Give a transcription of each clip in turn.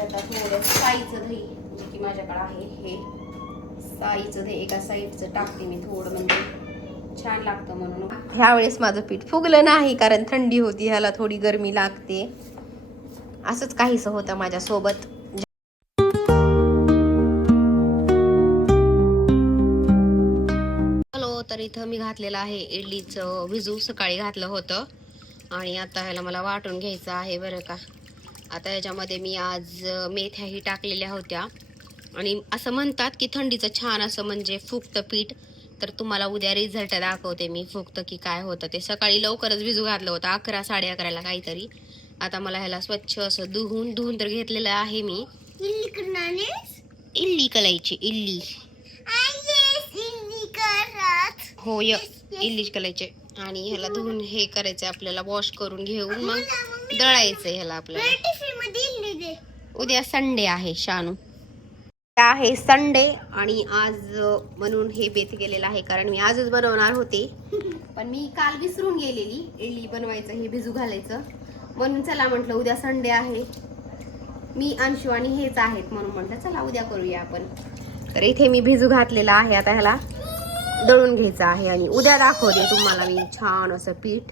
आता थोडं साईचं दही, जे की माझ्याकडे आहे हे साईचं दही एका साईडचं टाकते मी थोडं, म्हणजे छान लागतं म्हणून. ह्यावेळेस माझं पीठ फुगलं नाही कारण थंडी होती, ह्याला थोडी गरमी लागते. असंच काहीसं होतं माझ्यासोबत. तर इथं मी घातलेलं आहे इडलीचं भिजू, सकाळी घातलं होतं आणि आता ह्याला मला वाटून घ्यायचं आहे बरं का. आता ह्याच्यामध्ये मी आज मेथ्याही टाकलेल्या होत्या आणि असं म्हणतात की थंडीचं छान असं म्हणजे फुगतं पीठ. तर तुम्हाला उद्या रिझल्ट दाखवते मी फुगतं की काय होतं ते. सकाळी लवकरच भिजू घातलं होतं 11 साडे 11ला काहीतरी. आता मला ह्याला स्वच्छ असं धुवून तर घेतलेलं आहे मी. इल्ली कलायची इल्ली हो इल्लीच करायचे आणि ह्याला धुवून हे करायचं आपल्याला, वॉश करून घेऊन मग दळायचंय ह्याला आपल्याला. उद्या संडे आहे शानू, आहे संडे आणि आज म्हणून हे बेत गेलेलं आहे कारण मी आजच बनवणार होते पण मी काल विसरून गेलेली इडली बनवायचं हे भिजू घालायचं म्हणून. चला म्हटलं उद्या संडे आहे, मी अंशू आणि हेच आहेत म्हणून म्हटलं चला उद्या करूया आपण. तर इथे मी भिजू घातलेला आहे, आता ह्याला दळून घ्यायचं आहे आणि उद्या दाखवते तुम्हाला मी छान असं पीठ.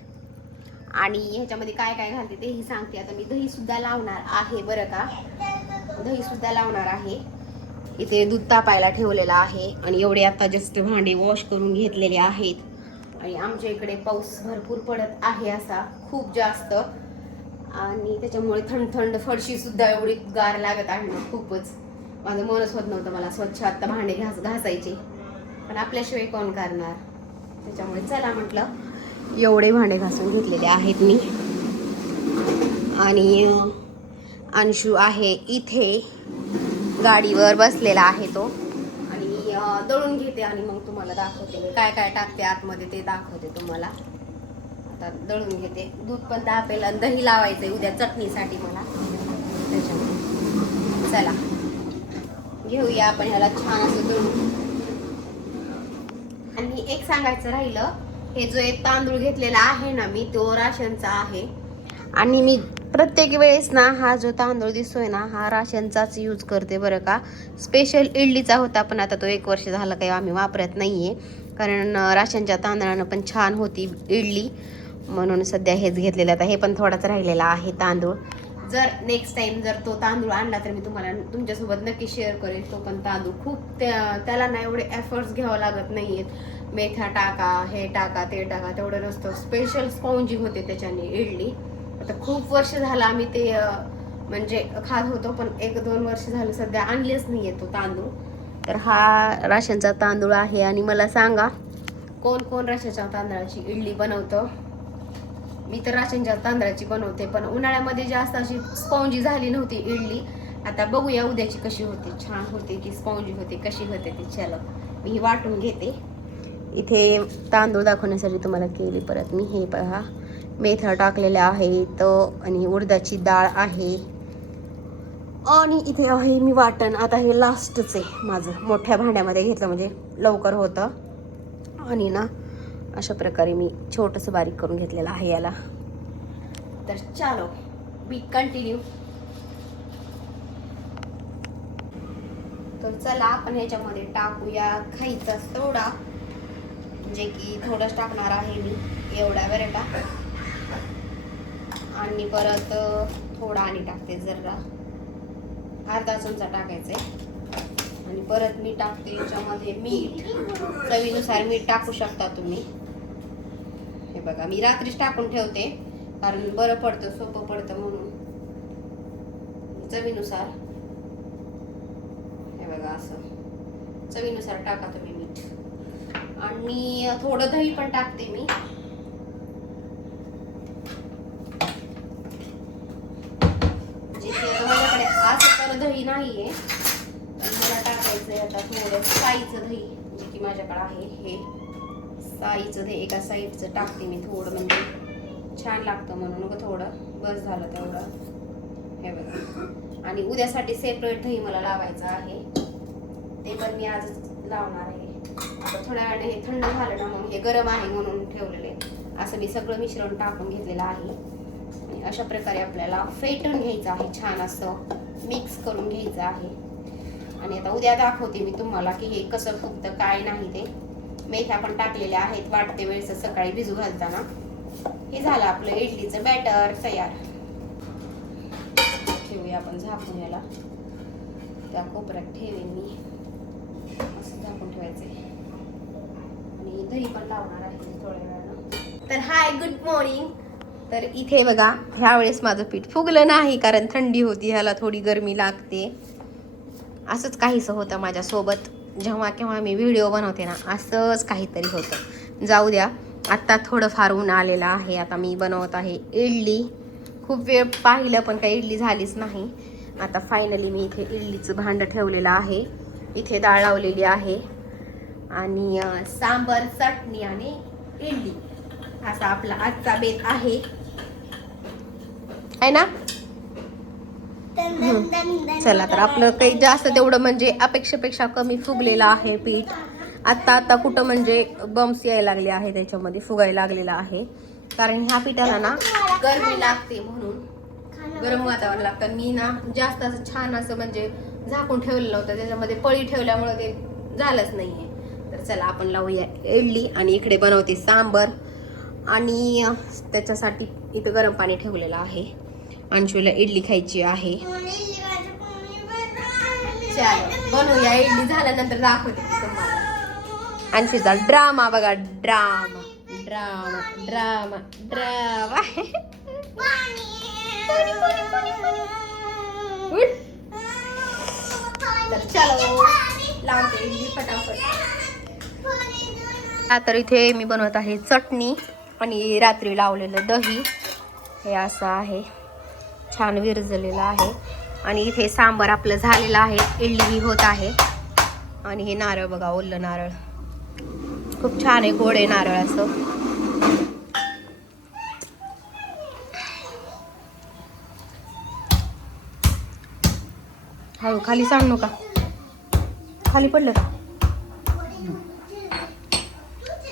आणि ह्याच्यामध्ये काय काय घालते तेही सांगते. आता मी दही सुद्धा लावणार आहे बरं का, दही सुद्धा लावणार आहे. इथे दूध तापायला ठेवलेलं आहे आणि एवढे आता जस्ट भांडे वॉश करून घेतलेले आहेत. आणि आमच्या इकडे पाऊस भरपूर पडत आहे असा खूप जास्त, आणि त्याच्यामुळे थंड थंड फरशी सुद्धा एवढी गार लागत आहे ना खूपच. माझं मनच होत नव्हतं मला स्वच्छ आता भांडे घासायचे, पण आपल्याशिवाय कोण करणार. त्याच्यामुळे चला म्हटलं एवढे भांडे घासून घेतलेले आहेत मी. आणि अंशू आहे इथे गाडीवर बसलेला आहे तो, आणि मी दळून घेते आणि मग तुम्हाला दाखवते मी काय काय टाकते आतमध्ये ते दाखवते तुम्हाला. आता दळून घेते, दूध पण तापेल आणि दही लावायचंय उद्या चटणीसाठी मला. त्याच्यामुळे चला घेऊया आपण ह्याला छान असं दळून. आणि एक सांगायचं राहिलं, हे जो एक तांदूळ घेतलेला आहे ना मी तो राशनचा आहे. आणि मी प्रत्येक वेळेस ना हा जो तांदूळ दिसतोय ना हा राशनचाच यूज करते बरं का. स्पेशल इडलीचा होता पण आता तो 1 वर्ष झालं काही आम्ही वापरत नाहीये, कारण राशनच्या तांदळानं पण छान होती इडली म्हणून सध्या हेच घेतलेलं. आता हे पण थोडाच राहिलेला आहे तांदूळ. जर नेक्स्ट टाइम जर तो तांदूळ आणला तर मी तुम्हाला तुमच्यासोबत नक्की शेअर करेल तो पण तांदूळ. खूप त्याला ना एवढे एफर्ट्स घ्यावं लागत नाहीयेत, मेथ्या टाका हे टाका ते टाका तेवढं नसतं. स्पेशल स्पॉन्जी होते त्याच्याने इडली. आता खूप वर्ष झालं आम्ही ते म्हणजे खात होतो, पण 1-2 वर्ष झालं सध्या आणलेच नाहीये तो तांदूळ. तर हा राशनचा तांदूळ आहे. आणि मला सांगा कोण कोण राशनच्या तांदळाची इडली बनवतं. मी तर राशनच्या तांदळाची बनवते, पण उन्हाळ्यामध्ये जास्त अशी स्पॉन्जी झाली नव्हती इडली. आता बघूया उद्याची कशी होते, छान होते की स्पॉन्जी होते, कशी होते ती. चलो मी ही वाटून घेते. इथे तांदूळ दाखवण्यासाठी तुम्हाला केली परत मी. हे पहा मेथ्या टाकलेल्या आहेत आणि उडदाची डाळ आहे आणि इथे आहे मी वाटण. आता हे लास्टच आहे माझं, मोठ्या भांड्यामध्ये घेतलं म्हणजे लवकर होतं. आणि ना अशा प्रकारे मी छोटंसं बारीक करून घेतलेलं आहे याला. तर चलो वी कंटिन्यू. तर चला आपण ह्याच्यामध्ये टाकूया खायचा सोडा, जे की थोडंच टाकणार आहे मी, एवढा बरं का. आणि परत थोडा आणि टाकते, जरा अर्धा चमचा टाकायचा आहे. आणि परत मी टाकते याच्यामध्ये मीठ, चवीनुसार मीठ टाकू शकता तुम्ही. हे बघा मी रात्रीच टाकून ठेवते कारण बरं पडतं, सोपं पडतं म्हणून. चवीनुसार हे बघा असं चवीनुसार टाका तुम्ही मीठ. आणि थोडं दही पण टाकते मी. माझ्याकडे असं तर दही नाहीये, मला टाकायचंय आता थोडं साईचं दही, जे की माझ्याकडे आहे हे साईचं दही. एका साईडचं टाकते मी थोडं, म्हणजे छान लागतं म्हणून थोडं बस झालं तेवढं. हे बघा. आणि उद्यासाठी सेपरेट दही मला लावायचं आहे, ते पण मी आजच लावणार आहे. आता थोड्या वेळाने हे थंड झालं ना मग हे गरम आहे म्हणून ठेवलेले. असं मी सगळं मिश्रण टाकून घेतलेलं आहे. अशा प्रकारे आपल्याला फेटून घ्यायचं आहे, छान असं मिक्स करून घ्यायचं आहे. आणि आता उद्या दाखवते मी तुम्हाला की हे कसं फुगतं काय नाही ते. मेथ्या पण टाकलेल्या आहेत वाटते वेळेस सकाळी भिजू घालताना. हे झालं आपलं इडलीचं बॅटर तयार. ठेवूया आपण झाकून याला, त्या कोपऱ्यात ठेवेन मी, असं झाकून ठेवायचंय. आणि दही पण लावणार आहे थोड्या वेळानं. तर हाय गुड मॉर्निंग. तर इथे बघा ह्यावेळेस माझं पीठ फुगलं नाही कारण थंडी होती, ह्याला थोडी गरमी लागते. असंच काहीसं होतं माझ्यासोबत जेव्हा केव्हा मी व्हिडिओ बनवते ना, असंच काहीतरी होतं. जाऊ द्या, आत्ता थोडं फार ऊन आलेलं आहे. आता मी बनवत आहे इडली. खूप वेळ पाहिलं पण काही इडली झालीच नाही. आता फायनली मी इथे इडलीचं भांडं ठेवलेलं आहे. इथे डाळ लावलेली आहे आणि सांबर, चटणी आणि इडली असा आपला आजचा बेत आहे ना. चला, तर आपलं काही जास्त तेवढं म्हणजे अपेक्षेपेक्षा कमी फुगलेलं आहे पीठ. आत्ता कुठं म्हणजे बम्स यायला लागले आहे, त्याच्यामध्ये फुगायला लागलेला आहे. कारण ह्या पिठाला ना गरमी लागते, म्हणून गरम वातावरण लागतं. मी ना जास्त असं छान असं म्हणजे झाकून ठेवलेलं नव्हतं, त्याच्यामध्ये पळी ठेवल्यामुळे ते झालंच नाहीये. तर चला आपण लावूया इडली. आणि इकडे बनवते सांबर आणि त्याच्यासाठी इथं गरम पाणी ठेवलेलं आहे. अंशूला इडली खायची आहे. चलो बनवूया इडली. झाल्यानंतर दाखवते तुम्हाला अंशूचा ड्रामा. बघा ड्रामा ड्रामा ड्रामा ड्रामा. तर चलो लावते इडली फटाफट. तर इथे मी बनवत आहे चटणी आणि रात्री लावलेलं दही. हे असं आहे, छान विरजलेलं आहे. आणि इथे सांबर आपलं झालेलं आहे, इडली ही होत आहे. आणि हे नारळ बघा, ओलं नारळ खूप छान आहे, गोड आहे नारळ असं. हळू खाली सांग नका, खाली पडलं का.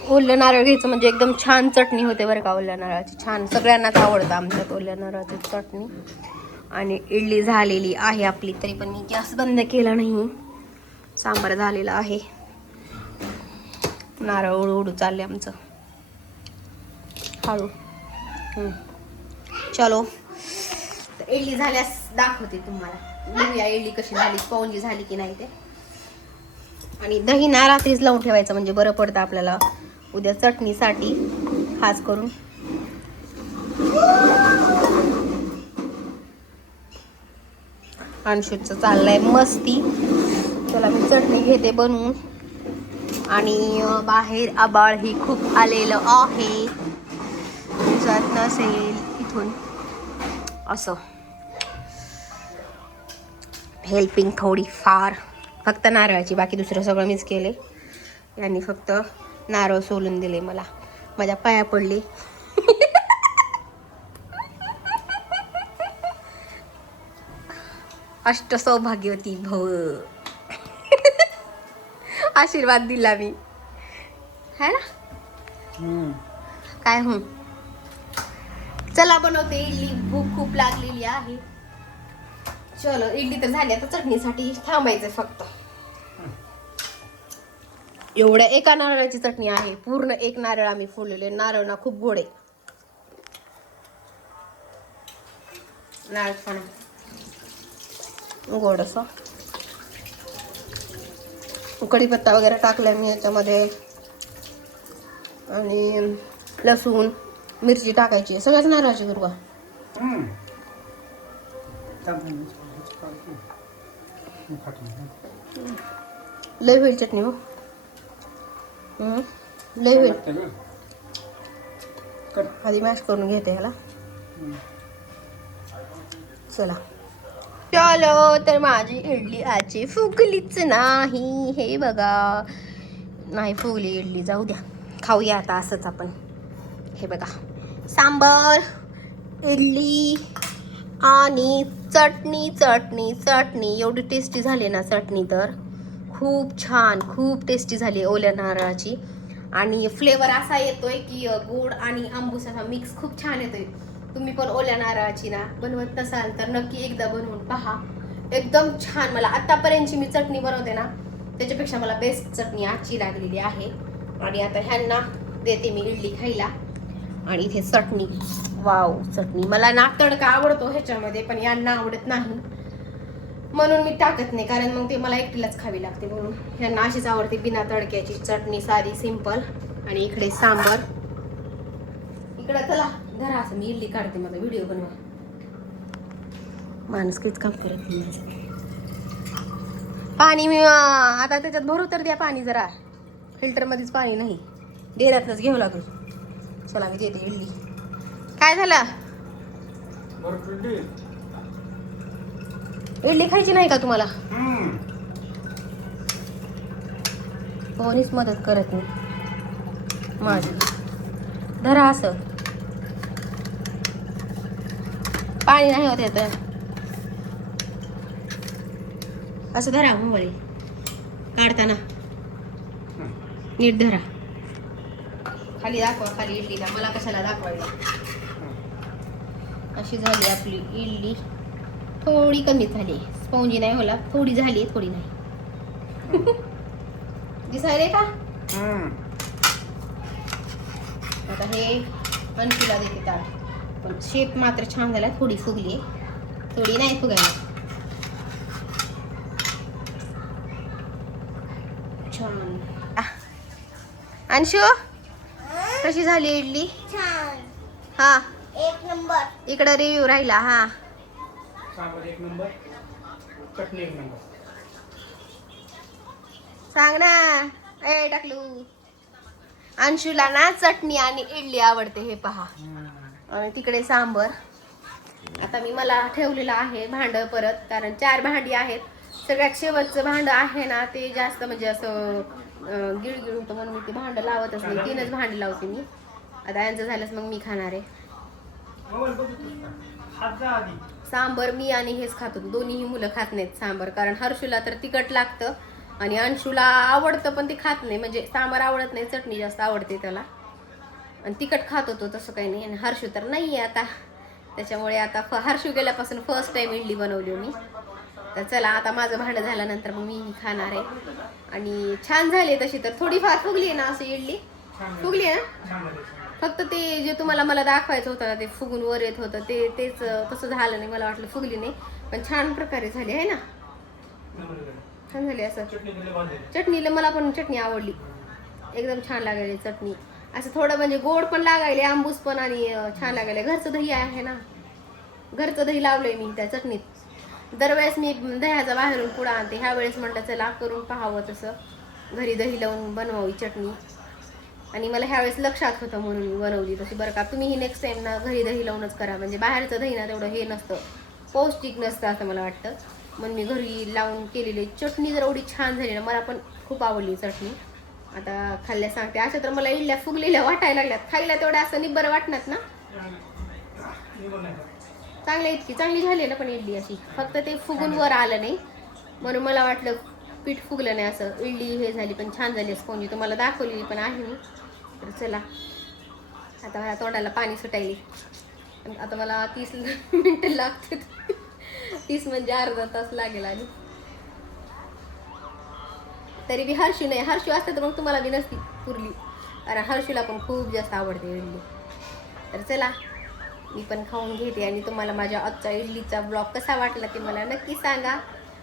ओलं नारळ घ्यायचं म्हणजे एकदम छान चटणी होते बरं का, ओल्या नारळाची. छान, सगळ्यांनाच आवडतं आमच्यात ओल्या नारळाची चटणी. आणि इडली झालेली आहे आपली, तरी पण मी गॅस बंद केला नाही. सांबार झालेलं आहे, नारळ उडू उडू चालले आमचं हळू. चलो, तर इडली झाल्यास दाखवते तुम्हाला. बघूया इडली कशी झाली, स्पॉन्जी झाली की नाही ते. आणि दही ना रात्रीच लावून ठेवायचं म्हणजे बरं पडतं आपल्याला उद्या चटणीसाठी खास करून. अंशूचं चाललंय मस्ती. चला मी चटणी घेते बनवून. आणि बाहेर आबाळ ही खूप आलेलं आहे, दिसत नसेल इथून. असं हेल्पिंग थोडी फार, फक्त नारळाची, बाकी दुसरं सगळं मीच केले. यांनी फक्त नारळ सोलून दिले मला, माझ्या पाया पडले. अष्ट सौभाग्यवती भव. आशीर्वाद दिला मी, है ना. काय चला बनवते इडली, भूक खूप लागलेली आहे. चलो इडली तर झाली, आता चटणीसाठी थांबायचं फक्त. एवढ्या एका नारळाची चटणी आहे, पूर्ण एक नारळ आम्ही फोडलेले. नारळ ना खूप गोड आहे, नारळ पण गोड असं. कढीपत्ता वगैरे टाकलाय मी याच्यामध्ये, आणि लसूण मिरची टाकायची, सगळ्याच नारळाची गुरुवा. लय होईल चटणी हो, लय होईल. आधी मॅश करून घेते ह्याला. चला चलो, तर माझी इडली आजी फुगलीच नाही. हे बघा, नाही फुगली इडली. जाऊ द्या, खाऊया आता असंच आपण. हे बघा, सांबर, इडली आणि चटणी चटणी चटणी. एवढी टेस्टी झाली ना चटणी, तर खूप छान, खूप टेस्टी झाली ओल्या नारळाची. आणि फ्लेवर असा येतोय की गोड आणि आंबूस असा मिक्स खूप छान येतोय. तुम्ही पण ओल्या नारळाची ना बनवत नसाल तर नक्की एकदा बनवून पहा. एकदम छान. मला आतापर्यंतची मी चटणी बनवते ना त्याच्यापेक्षा मला बेस्ट चटणी आजची लागलेली आहे. आणि आता ह्यांना देते मी इडली खायला. आणि इथे चटणी, वाव चटणी. मला ना तडका आवडतो ह्याच्यामध्ये पण यांना आवडत नाही म्हणून मी टाकत नाही, कारण मग ते मला एकटीलाच खावी लागते म्हणून. ह्यांना अशीच आवडते बिना तडक्याची चटणी, साधी सिंपल. आणि इकडे सांबर. इकडे चला धरा असं मी इडली काढते, मला व्हिडिओ बनवा. माणूस काहीच काम करत नाही. पाणी मी आता त्याच्यात भरू तर द्या पाणी, जरा फिल्टर मध्येच पाणी नाही, डेऱ्यातलंच घेऊ लागलो. चला मी देते इडली. काय झालं? इडली खायची नाही का तुम्हाला? कोणीच मदत करत नाही माझी. धरा असं, पाणी नाही होत येत असं. धरा मुंबई काढताना नीट धरा. खाली दाखवा, खाली इडलीला. मला कशाला दाखवायला. अशी झाली आपली इडली. थोडी कमी झाली, स्पॉन्जी नाही होला, थोडी झाली, थोडी नाही. दिसायले का? आता हे अंशूला देते ताट. पण शेप मात्र छान झाला. थोडी फुगली, थोडी नाही फुगायला. छान. अंशू कशी झाली इडली? छान. हा, एक नंबर. इकडे रिव्ह्यू राहिला. हा, सांबर एक नंबर, चटणी एक नंबर. सांग ना. ए टाकलू. अंशूला ना चटणी आणि इडली आवडते, हे पहा. आणि तिकडे सांबर. आता मी मला ठेवलेलं आहे भांड परत, कारण 4 भांडी आहेत. सगळ्यात शेवटचं भांड आहे ना ते जास्त म्हणजे असं गिळगिळ होतं म्हणून मी ते भांड लावतच नाही. 3च भांडी लावते मी. आता यांचं झालंच मग मी खाणार आहे. सांबर मी आणि हेच खातो. दोन्हीही मुलं खात नाहीत सांबर, कारण हर्षूला तर तिखट लागतं आणि अंशूला आवडतं पण ते खात नाही. म्हणजे सांबर आवडत नाही, चटणी जास्त आवडते त्याला. आणि तिखट खात होतो तसं काही नाही. आणि हर्षू तर नाही आहे आता, त्याच्यामुळे आता हर्षू गेल्यापासून फर्स्ट टाइम इडली बनवली मी. तर चला आता माझं भांडं झाल्यानंतर मग मी खाणार आहे. आणि छान झाली तशी तर. थोडीफार फुगली आहे ना अशी इडली, फुगली आहे ना. फक्त ते जे तुम्हाला मला दाखवायचं होतं ना ते फुगून वर येत होतं तेच तसं झालं नाही. मला वाटलं फुगली नाही, पण छान प्रकारे झाली आहे ना. छान झाली असं. चटणीला मला पण चटणी आवडली, एकदम छान लागायली चटणी. असं थोडं म्हणजे गोड पण लागायले, आंबूस पण, आणि छान लागायले. घरचं दही आहे ना, घरचं दही लावलंय मी त्या चटणीत. दरवेळेस मी दह्याचा बाहेरून पुडा आणते. ह्या वेळेस म्हटलं चला करून पाहावं तसं, घरी दही लावून बनवावी चटणी. आणि मला ह्यावेळेस लक्षात होतं म्हणून मी बनवली तशी. बरं का, तुम्हीही नेक्स्ट टाइम ना घरी दही लावूनच करा. म्हणजे बाहेरचं दही ना तेवढं हे नसतं, पौष्टिक नसतं असं मला वाटतं. म्हणून मी घरी लावून केलेली चटणी जर एवढी छान झाली ना, मला पण खूप आवडली चटणी. आता खाल्ल्या सांगते. अशा तर मला इडल्या फुगलेल्या वाटायला लागल्यात. खायला तेवढ्या असं निब्बर वाटणार ना. चांगल्या इतकी चांगली झाली ना पण इडली अशी, फक्त ते फुगून वर आलं नाही म्हणून मला वाटलं पीठ फुगलं नाही असं. इडली हे झाली पण छान झाली स्पॉन्जी. तुम्हाला दाखवलेली पण आहे मी. तर चला आता माझ्या तोंडाला पाणी सुटायली. आता मला 30 मिनिटं लागते. 30 म्हणजे अर्धा तास लागेल. आणि तरी बी हर्षू नाही, हर्षू असतं तर मग तुम्हाला बी नसती पुरली, कारण हर्षूला पण खूप जास्त आवडते इडली. तर चला मी पण खाऊन घेते आणि तुम्हाला माझ्या आजच्या इडलीचा ब्लॉग कसा वाटला ते मला नक्की सांगा.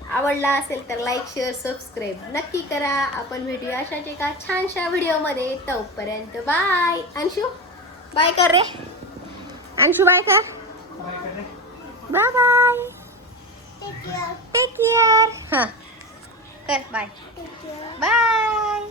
आवडला असेल तर लाईक, शेअर, सबस्क्राईब नक्की करा. आपण भेटूया अशाच एका छानशा व्हिडिओमध्ये. तोपर्यंत बाय. अंशू बाय कर रे. अंशू बाय कर. Bye bye. Take care. हां कर बाय. बाय.